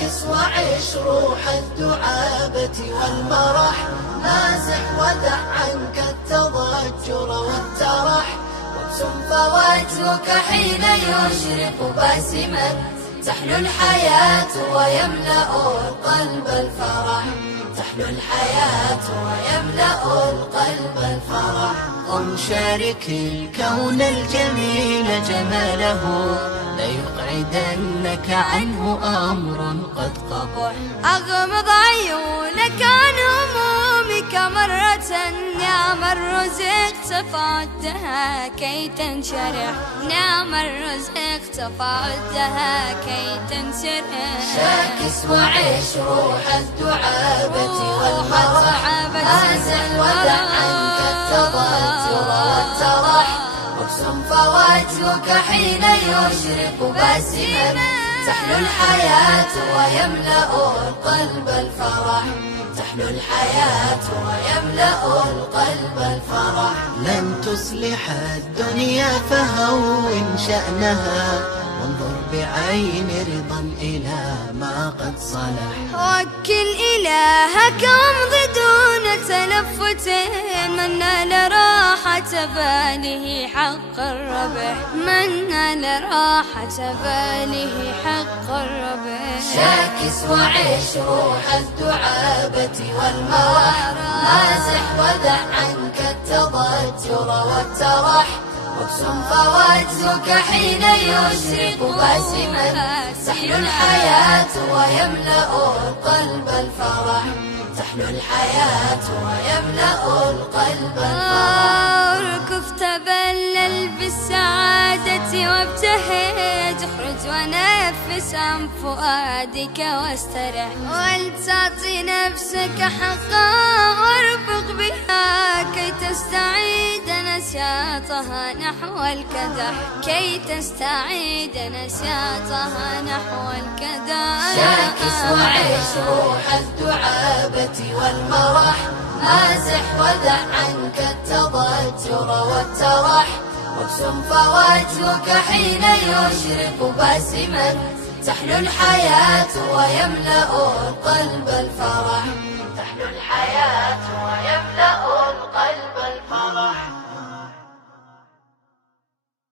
شاكس وعيش روح الدعابة والمرح، مازح ودع عنك التضجر والترح، وابسم فوجهك حين يشرق باسما، تحلو الحياة ويملأ القلب الفرح، تحلو الحياة ويملأ القلب الفرح. قم شارك الكون الجميل جماله، ليقعدنك عنه أمر قد قبح. أغمض عيونك عن همومك مرة، نعم الرزق فعدها كي تنشرح، نعم الرزق فعدها كي تنشرح. شاكس وعيش روح الدعابة والمرح، مازح ودع عنك التضجر والترح، وابسم فوجهك حين يشرق باسما، تحلو الحياة ويملأ القلب الفرح، تحلو الحياة ويملأ القلب الفرح. لن تصلح الدنيا فهون شأنها، وانظر بعين رضا إلى ما قد صلح. وكل إلهك امضي دون تلفت، من نال راحة باله حق الربح، من نال راحة باله حق الربح. شاكس وعيش روح الدعابة والمرح، مازح ودع عنك التضجر والترح، وابسم فوجهك حين يشرق باسما، تحلو الحياة ويملأ القلب الفرح، تحلو الحياة ويملأ القلب الفرح. اركف تبلل بالسعادة وابتهج، اخرج ونفس عن فؤادك واسترح، ولتعطي نفسك حقا وارفق بها كي تستعيد نشاطها نحو الكدح، كي تستعيد نشاطها نحو الكدح. شاكس وعيش روح الدعابة والمرح، مازح ودع عنك التضجر والترح، وابسم فوجهك حين يشرق باسما، تحلو الحياة ويملأ القلب الفرح، تحلو الحياة ويملأ